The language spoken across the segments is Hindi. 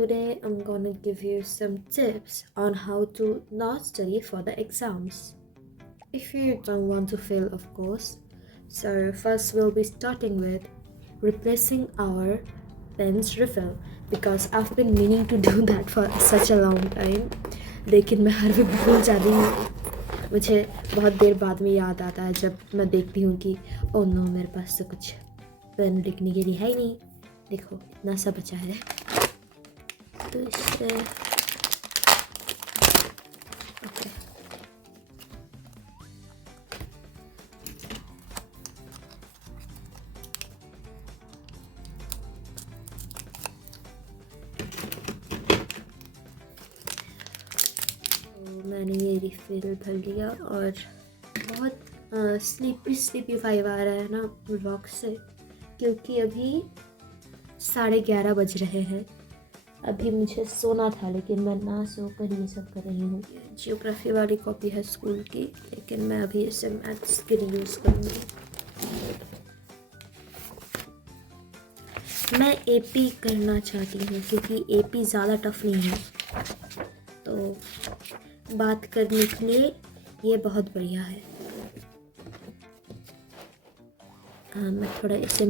today I'm gonna give you some tips on how to not study for the exams. If you don't want to fail, of course. So, first we'll be starting with replacing our pen's refill because I've been meaning to do that for such a long time. लेकिन मैं हर वक्त भूल जाती हूँ. मुझे बहुत देर बाद में याद आता है जब मैं देखती हूँ कि ओह नो मेरे पास तो कुछ पेन लिखने के लिए है ही नहीं. देखो इतना सा बचा है. तो इससे ओके मैंने ये रिफिल भर लिया और बहुत स्लीपी वाइब आ रहा है ना व्लॉग से, क्योंकि अभी 11:30 बज रहे हैं. अभी मुझे सोना था लेकिन मैं ना सोकर ये सब कर रही हूँ. जियोग्राफी वाली कॉपी है स्कूल की, लेकिन मैं अभी इसे मैथ्स के लिए यूज़ करूँगी. मैं एपी करना चाहती हूँ क्योंकि एपी ज़्यादा टफ नहीं है, तो बात करने के लिए ये बहुत बढ़िया है. मैं थोड़ा इसे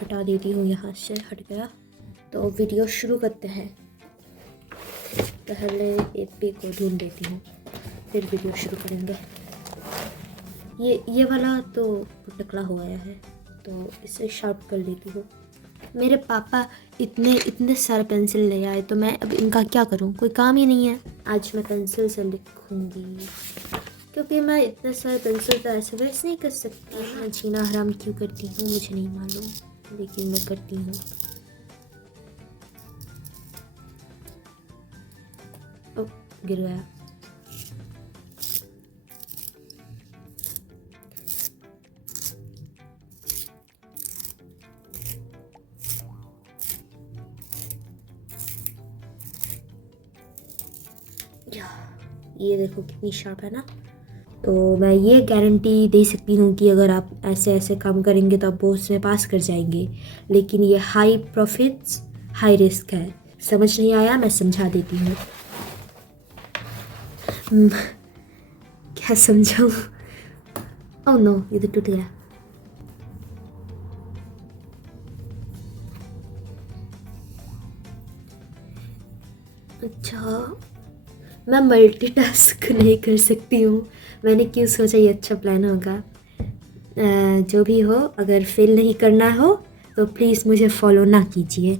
हटा देती हूँ, यहाँ से हट गया. तो वीडियो शुरू करते हैं. पहले एपी को ढूंढ देती हूँ, फिर वीडियो शुरू करेंगे. ये वाला तो टकला हो गया है, तो इसे शार्प कर लेती हूँ. मेरे पापा इतने सारे पेंसिल ले आए, तो मैं अब इनका क्या करूँ, कोई काम ही नहीं है. आज मैं पेंसिल से लिखूँगी क्योंकि मैं इतने सारे पेंसिल तो ऐसे वेस्ट नहीं कर सकती. मैं जीना हराम क्यों करती हूँ मुझे नहीं मालूम, लेकिन मैं करती हूँ. गिर गया. ये देखो कितनी शार्प है ना. तो मैं ये गारंटी दे सकती हूँ कि अगर आप ऐसे ऐसे काम करेंगे तो आप बोर्ड्स में पास कर जाएंगे, लेकिन ये हाई प्रॉफिट्स हाई रिस्क है. समझ नहीं आया, मैं समझा देती हूँ. क्या समझाऊँ. ओह नो, ये तो टूट गया. अच्छा, मैं मल्टीटास्क नहीं कर सकती हूँ. मैंने क्यों सोचा ये अच्छा प्लान होगा. जो भी हो, अगर फेल नहीं करना हो तो प्लीज़ मुझे फॉलो ना कीजिए.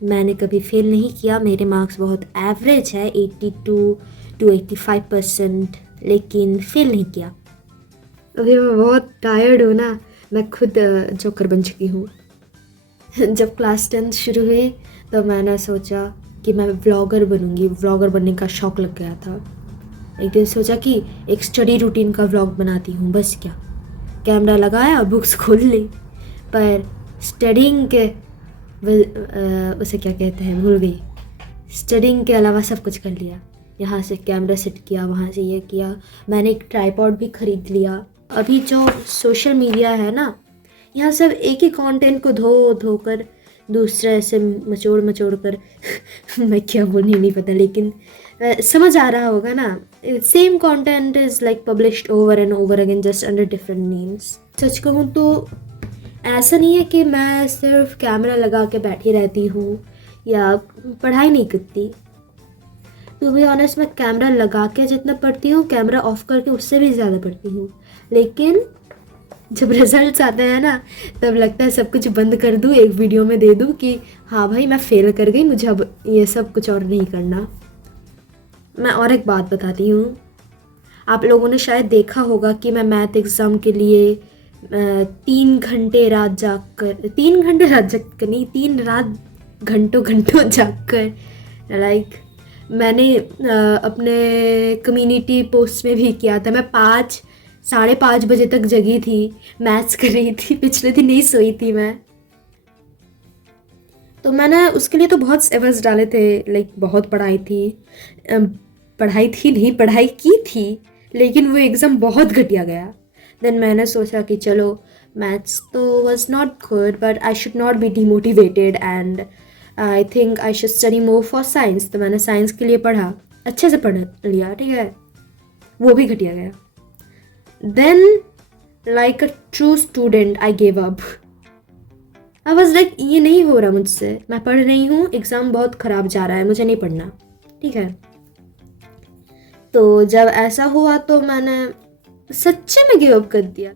मैंने कभी फेल नहीं किया. मेरे मार्क्स बहुत एवरेज है, 82 to 85%, लेकिन फेल नहीं किया. अभी मैं बहुत टायर्ड हूँ ना. मैं खुद जोकर बन चुकी हूँ. जब क्लास 10 शुरू हुई तो मैंने सोचा कि मैं व्लॉगर बनूँगी. व्लॉगर बनने का शौक़ लग गया था. एक दिन सोचा कि एक स्टडी रूटीन का व्लॉग बनाती हूँ, बस क्या. कैमरा लगाया और बुक्स खोल ली, पर स्टडिंग के उसे क्या कहते हैं भूल गई. स्टडिंग के अलावा सब कुछ कर लिया. यहाँ से कैमरा सेट किया, वहाँ से ये किया. मैंने एक ट्राइपॉड भी ख़रीद लिया. अभी जो सोशल मीडिया है ना, यहाँ सब एक ही कंटेंट को धोकर दूसरे से मचोड़ कर मैं क्या बोलनी नहीं पता, लेकिन समझ आ रहा होगा ना. Same content is like published over and over again, just under different names. सच कहूँ तो ऐसा नहीं है कि मैं सिर्फ कैमरा लगा के बैठी रहती हूँ या पढ़ाई नहीं करती. टू बी ऑनेस्ट, मैं कैमरा लगा के जितना पढ़ती हूँ, कैमरा ऑफ करके उससे भी ज़्यादा पढ़ती हूँ. लेकिन जब रिजल्ट्स आते हैं ना, तब लगता है सब कुछ बंद कर दूँ, एक वीडियो में दे दूँ कि हाँ भाई मैं फेल कर गई, मुझे अब ये सब कुछ और नहीं करना. मैं और एक बात बताती हूँ. आप लोगों ने शायद देखा होगा कि मैं मैथ एग्ज़ाम के लिए 3 रात घंटों जागकर लाइक मैंने अपने कम्युनिटी पोस्ट में भी किया था. मैं 5-5:30 बजे तक जगी थी, मैथ्स कर रही थी. पिछले दिन नहीं सोई थी मैं. तो मैंने उसके लिए तो बहुत एफर्ट्स डाले थे, लाइक बहुत पढ़ाई की थी, लेकिन वो एग्ज़ाम बहुत घटिया गया. देन मैंने सोचा कि चलो मैथ्स तो was not good, but I should not be demotivated and I think I should study more for science, तो मैंने साइंस के लिए पढ़ा, अच्छे से पढ़ लिया, ठीक है, वो भी घटिया गया। Then like a true student I gave up. I was like ये नहीं हो रहा मुझसे, मैं पढ़ रही हूँ, एग्ज़ाम बहुत ख़राब जा रहा है, मुझे नहीं पढ़ना, ठीक है। तो जब ऐसा हुआ तो मैंने सच्चे में गिव अप कर दिया।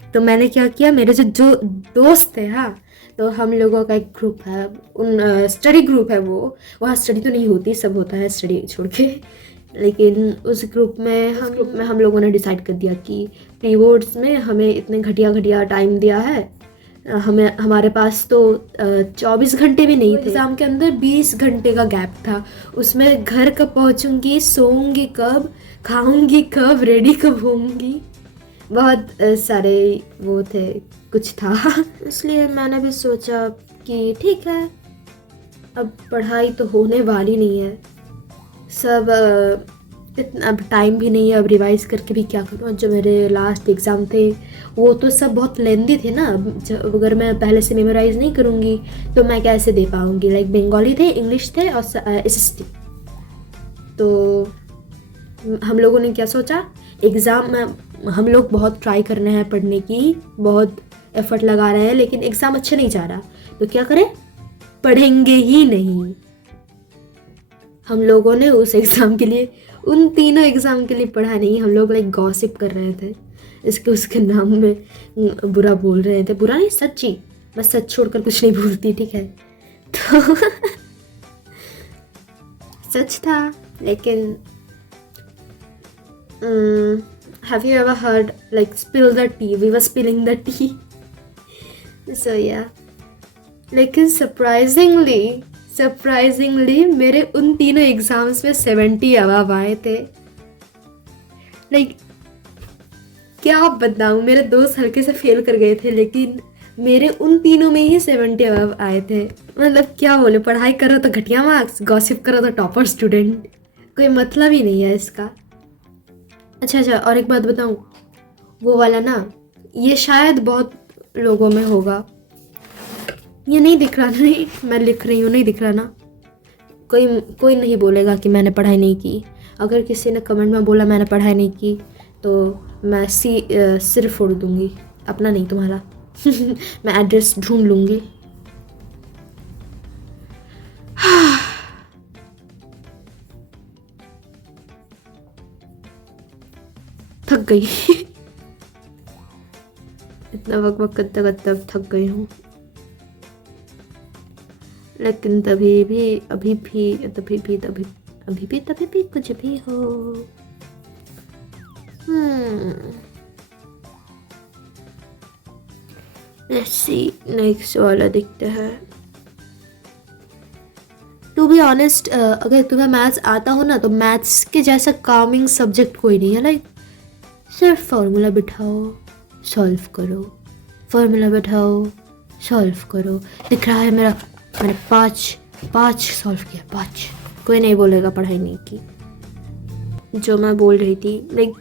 तो मैंने क्या किया, मेरे जो दोस्त थे, हाँ, तो हम लोगों का एक ग्रुप है, उन स्टडी ग्रुप है वो, वहाँ स्टडी तो नहीं होती, सब होता है स्टडी छोड़ के, लेकिन उस ग्रुप में हम लोगों ने डिसाइड कर दिया कि प्री बोर्ड्स में हमें इतने घटिया टाइम दिया है, हमें हमारे पास तो 24 घंटे भी नहीं थे, एग्ज़ाम के अंदर 20 घंटे का गैप था, उसमें घर कब पहुँचूँगी, सोऊंगी कब, खाऊंगी कब, रेडी कब होंगी, बहुत सारे वो थे, कुछ था। इसलिए मैंने भी सोचा कि ठीक है, अब पढ़ाई तो होने वाली नहीं है, सब इतना अब टाइम भी नहीं है, अब रिवाइज़ करके भी क्या करूँ। जो मेरे लास्ट एग्ज़ाम थे वो तो सब बहुत लेंदी थे ना, अगर मैं पहले से मेमोराइज़ नहीं करूँगी तो मैं कैसे दे पाऊँगी। लाइक बंगाली थे, इंग्लिश थे और SST। तो हम लोगों ने क्या सोचा, एग्ज़ाम में हम लोग बहुत ट्राई कर रहे हैं पढ़ने की, बहुत एफर्ट लगा रहे हैं, लेकिन एग्ज़ाम अच्छा नहीं जा रहा, तो क्या करें, पढ़ेंगे ही नहीं। हम लोगों ने उस एग्ज़ाम के लिए, उन तीनों एग्ज़ाम के लिए पढ़ा नहीं, हम लोग लाइक गॉसिप कर रहे थे, इसके उसके नाम में बुरा बोल रहे थे, बुरा नहीं सच्ची, मैं सच छोड़कर कुछ नहीं बोलती, ठीक है। तो सच था, लेकिन have you ever heard like spill the tea? We were spilling the tea. So yeah. लेकिन सरप्राइजिंगली मेरे उन तीनों एग्जाम्स में 70 अबव आए थे। लाइक क्या बताऊँ, मेरे दोस्त हल्के से फेल कर गए थे, लेकिन मेरे उन तीनों में ही 70 अबव आए थे। मतलब क्या बोले, पढ़ाई करो तो घटिया मार्क्स, गॉसिप करो तो टॉपर स्टूडेंट, कोई मतलब ही नहीं है इसका। अच्छा, और एक बात बताऊँ, वो वाला ना, ये शायद बहुत लोगों में होगा, ये नहीं दिख रहा, नहीं मैं लिख रही हूँ, नहीं दिख रहा ना, कोई नहीं बोलेगा कि मैंने पढ़ाई नहीं की। अगर किसी ने कमेंट में बोला मैंने पढ़ाई नहीं की तो मैं सिर फोड़ दूँगी, अपना नहीं तुम्हारा। मैं एड्रेस ढूंढ लूँगी। थक गई। इतना वक्त करते करते अब थक गई हूँ, लेकिन अभी भी कुछ भी हो। लेट्स सी, नेक्स्ट वाला दिखते हैं। टू बी ऑनेस्ट, अगर तुम्हें मैथ्स आता हो ना, तो मैथ्स के जैसा कामिंग सब्जेक्ट कोई नहीं है। लाइक सिर्फ फार्मूला बिठाओ, सॉल्व करो, फार्मूला बैठाओ, सॉल्व करो। दिख रहा है मेरा, मैंने पाँच सॉल्व किया, 5। कोई नहीं बोलेगा पढ़ाई नहीं की। जो मैं बोल रही थी, लाइक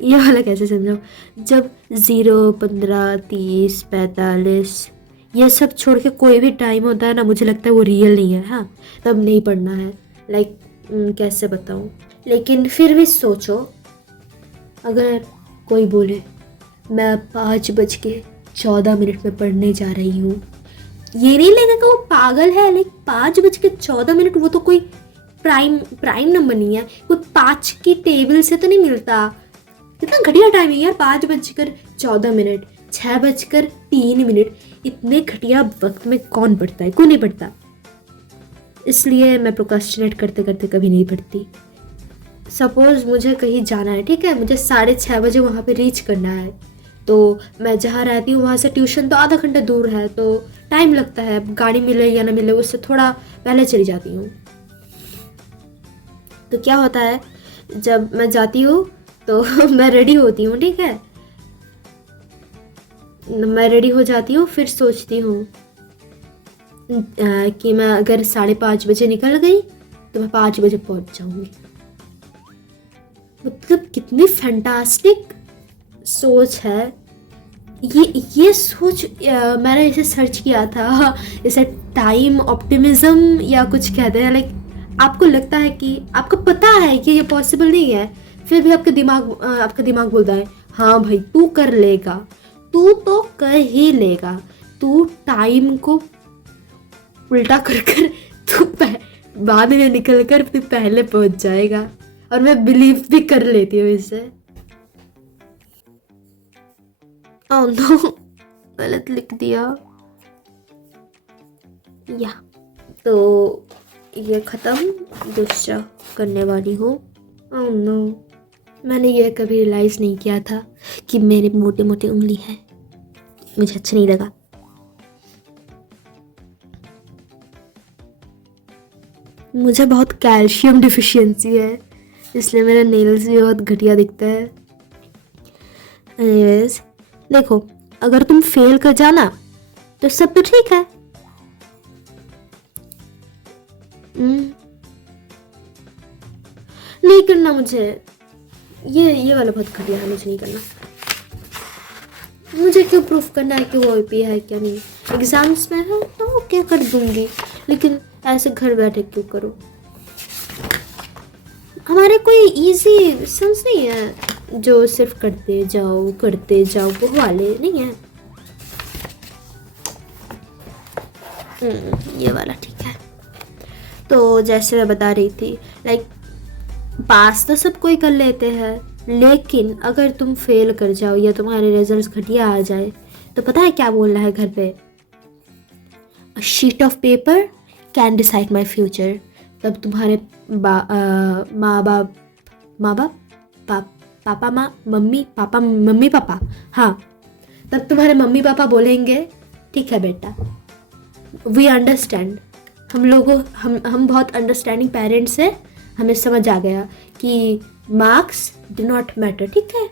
ये वाला कैसे समझाओ, जब 0, 15, 30, 45 ये सब छोड़ के कोई भी टाइम होता है ना, मुझे लगता है वो रियल नहीं है। हाँ, तब नहीं पढ़ना है। लाइक कैसे बताऊँ, लेकिन फिर भी सोचो, अगर कोई बोले मैं 5:14 में पढ़ने जा रही हूँ, ये नहीं लगेगा वो पागल है। लाइक 5:14, वो तो कोई प्राइम नंबर नहीं है, कोई 5 की टेबल से तो नहीं मिलता। कितना घटिया टाइम है यार, 5:14, 6:03। इतने घटिया वक्त में कौन पढ़ता है, कोई नहीं पढ़ता। इसलिए मैं प्रोक्रास्टिनेट करते करते कभी नहीं पढ़ती। सपोज मुझे कहीं जाना है, ठीक है, मुझे 6:30 वहाँ पे रीच करना है, तो मैं जहाँ रहती हूँ वहाँ से ट्यूशन तो आधा घंटा दूर है, तो टाइम लगता है, गाड़ी मिले या ना मिले, उससे थोड़ा पहले चली जाती हूँ। तो क्या होता है, जब मैं जाती हूँ तो मैं रेडी होती हूँ, ठीक है, मैं रेडी हो जाती हूँ, फिर सोचती हूँ कि मैं अगर 5:30 निकल गई तो मैं 5 बजे पहुँच जाऊँगी। मतलब कितनी फैंटास्टिक सोच है, ये सोच मैंने इसे सर्च किया था, इसे टाइम ऑप्टिमिज्म या कुछ कहते हैं। लाइक आपको लगता है कि आपको पता है कि ये पॉसिबल नहीं है, फिर भी आपका दिमाग बोलता है हाँ भाई तू कर लेगा, तू तो कर ही लेगा, तू टाइम को उल्टा कर कर तू बाद में निकल कर तू पहले पहुंच जाएगा। और मैं बिलीव भी कर लेती हूँ इसे। ओह नो, गलत लिख दिया। या तो ये ख़त्म, दूसरा करने वाली हूँ। ओह नो, मैंने ये कभी रियलाइज़ नहीं किया था कि मेरे मोटे मोटे उंगली हैं, मुझे अच्छा नहीं लगा। मुझे बहुत कैल्शियम डिफिशियंसी है, इसलिए मेरे नेल्स भी बहुत घटिया दिखता है। एनीवेज, देखो अगर तुम फेल कर जाना तो सब तो ठीक है। नहीं करना मुझे, ये वाला बहुत घटिया है, मुझे नहीं करना। मुझे क्यों प्रूफ करना है कि वो ओपी है क्या नहीं। एग्जाम्स में है तो क्या कर दूंगी, लेकिन ऐसे घर बैठे क्यों करो। हमारे कोई इजी सेंस नहीं है जो सिर्फ करते जाओ वो वाले नहीं है। ये वाला ठीक है। तो जैसे मैं बता रही थी, लाइक पास तो सब कोई कर लेते हैं, लेकिन अगर तुम फेल कर जाओ या तुम्हारे रिजल्ट्स घटिया आ जाए तो पता है क्या बोलना है घर पे? A sheet of paper can decide my future. तब तुम्हारे माँ बाप मम्मी पापा, हाँ, तब तुम्हारे मम्मी पापा बोलेंगे ठीक है बेटा, वी अंडरस्टैंड। हम बहुत अंडरस्टैंडिंग पेरेंट्स है, हमें समझ आ गया कि मार्क्स डू नॉट मैटर, ठीक है,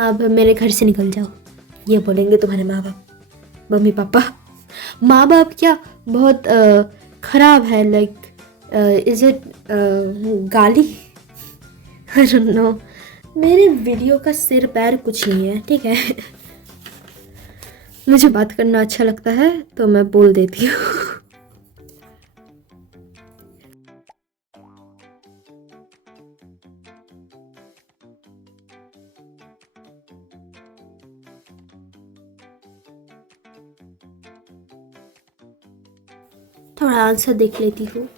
अब मेरे घर से निकल जाओ। ये बोलेंगे तुम्हारे माँ बाप, मम्मी पापा। माँ बाप क्या बहुत खराब है, लाइक इज इट गाली, आई डोंट नो। मेरे वीडियो का सिर पैर कुछ नहीं है, ठीक है। मुझे बात करना अच्छा लगता है तो मैं बोल देती हूँ। थोड़ा आंसर देख लेती हूँ।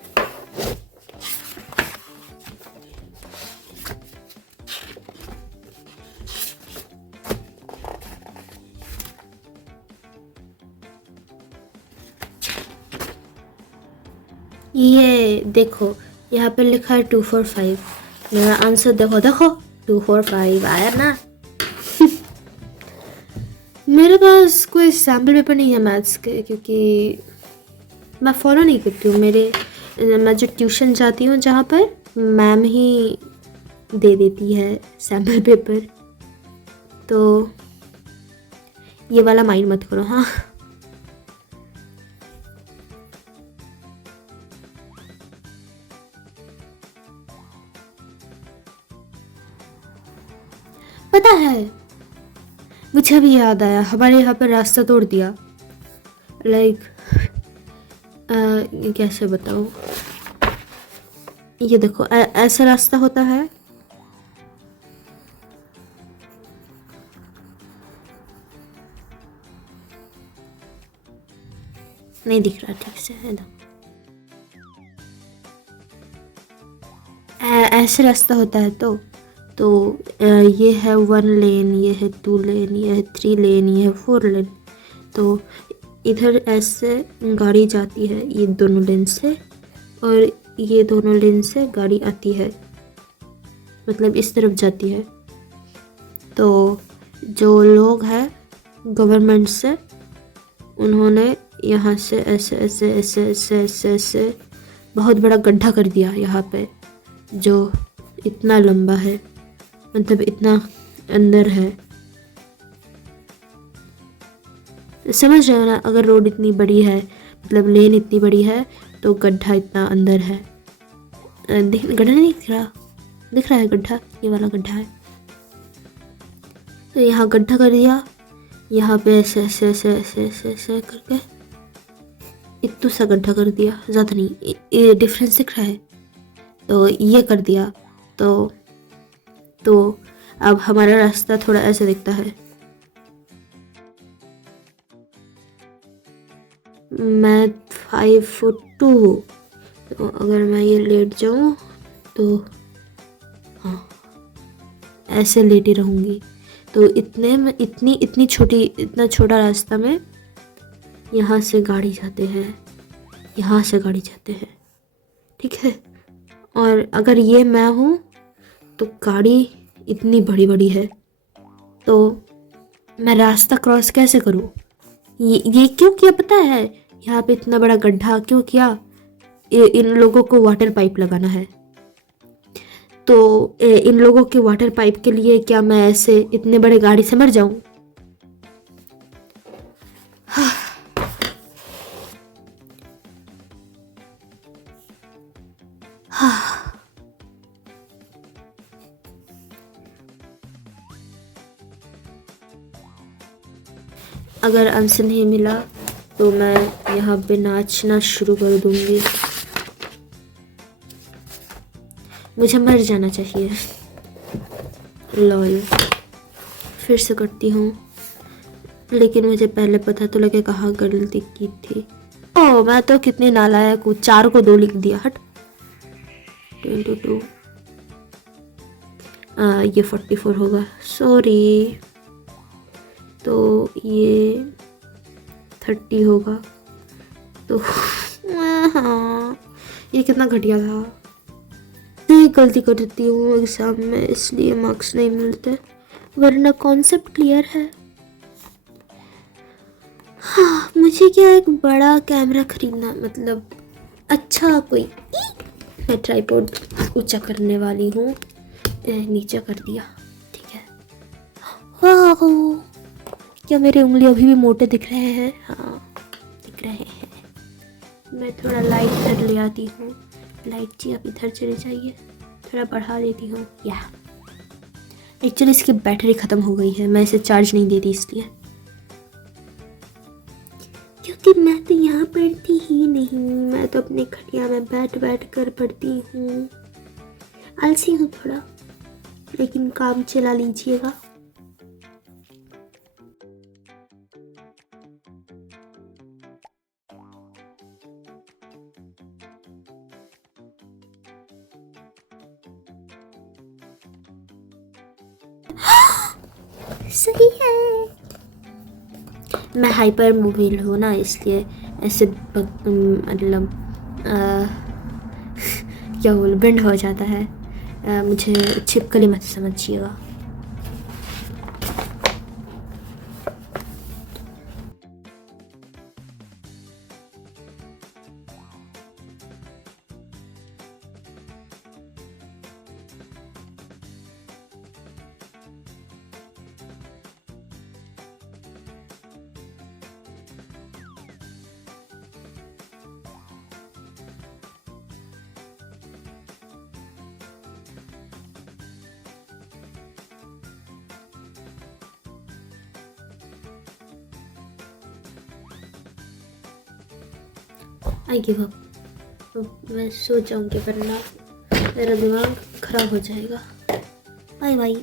ये देखो यहाँ पे लिखा है 245। मेरा आंसर देखो 245 आया ना। मेरे पास कोई सैम्पल पेपर नहीं है मैथ्स के, क्योंकि मैं फॉलो नहीं करती हूँ। मैं जो ट्यूशन जाती हूँ जहाँ पर मैम ही दे देती है सैम्पल पेपर, तो ये वाला माइंड मत करो। हाँ, पता है मुझे अभी याद आया, हमारे यहाँ पर रास्ता तोड़ दिया। लाइक कैसे बताऊँ, ये देखो ऐसा रास्ता होता है, नहीं दिख रहा ठीक से, है ना, ऐसे रास्ता होता है। तो ये है 1 लेन, ये है 2 लेन, ये है 3 लेन, ये है 4 लेन। तो इधर ऐसे गाड़ी जाती है ये दोनों लेन से, और ये दोनों लेन से गाड़ी आती है, मतलब इस तरफ जाती है। तो जो लोग हैं गवर्नमेंट से, उन्होंने यहाँ से ऐसे ऐसे ऐसे ऐसे ऐसे ऐसे बहुत बड़ा गड्ढा कर दिया यहाँ पे, जो इतना लंबा है, मतलब इतना अंदर है। समझ रहे हो ना, अगर रोड इतनी बड़ी है, मतलब लेन इतनी बड़ी है, तो गड्ढा इतना अंदर है। गड्ढा नहीं दिख रहा है गड्ढा, ये वाला गड्ढा है। तो यहाँ गड्ढा कर दिया, यहाँ पे ऐसे ऐसे ऐसे ऐसे ऐसे ऐसे करके इतना सा गड्ढा कर दिया, ज़्यादा नहीं, ये डिफरेंस दिख रहा है, तो ये कर दिया। तो अब हमारा रास्ता थोड़ा ऐसे दिखता है। मैं 5'2" हूँ, तो अगर मैं ये लेट जाऊँ तो हाँ ऐसे लेटी रहूँगी। तो इतने में इतनी छोटी, इतना छोटा रास्ता में यहाँ से गाड़ी जाते हैं, यहाँ से गाड़ी जाते हैं, ठीक है। और अगर ये मैं हूँ तो गाड़ी इतनी बड़ी बड़ी है, तो मैं रास्ता क्रॉस कैसे करूँ? ये क्यों किया पता है? यहाँ पे इतना बड़ा गड्ढा क्यों किया? इन लोगों को वाटर पाइप लगाना है, तो इन लोगों के वाटर पाइप के लिए क्या मैं ऐसे इतने बड़े गाड़ी से मर जाऊं? अगर अंश नहीं मिला तो मैं यहाँ पे नाचना शुरू कर दूंगी। मुझे मर जाना चाहिए। लॉल, फिर से करती हूँ, लेकिन मुझे पहले पता तो लगे कहाँ गलती की थी। ओह, मैं तो कितनी नालायक हूँ, 4 को 2 लिख दिया। हट। 22 ये 44 होगा, सॉरी। तो ये 30 होगा, तो हाँ ये कितना घटिया था। ये गलती कर देती हूँ एग्जाम में, इसलिए मार्क्स नहीं मिलते, वरना कॉन्सेप्ट क्लियर है। हाँ, मुझे क्या एक बड़ा कैमरा खरीदना, मतलब अच्छा कोई। मैं ट्राइपॉड ऊंचा करने वाली हूँ, नीचा कर दिया, ठीक है। वाह, क्या मेरे उंगली अभी भी मोटे दिख रहे हैं? हाँ दिख रहे हैं। मैं थोड़ा लाइट इधर ले आती हूँ। लाइट जी आप इधर चले जाइए, थोड़ा बढ़ा देती हूँ। या एक्चुअली इसकी बैटरी ख़त्म हो गई है, मैं इसे चार्ज नहीं देती इसलिए, क्योंकि मैं तो यहाँ पढ़ती ही नहीं। मैं तो अपने खटिया में बैठ कर पढ़ती हूँ। आलसी हूँ थोड़ा, लेकिन काम चला लीजिएगा। सही है। मैं हाइपर मोबाइल हूँ ना, इसलिए ऐसे मतलब क्या बोल, बेंड हो जाता है। मुझे छिपकली मत समझिएगा। I give up. तो मैं सो जाऊँगी, वरना मेरा दिमाग खराब हो जाएगा। Bye bye.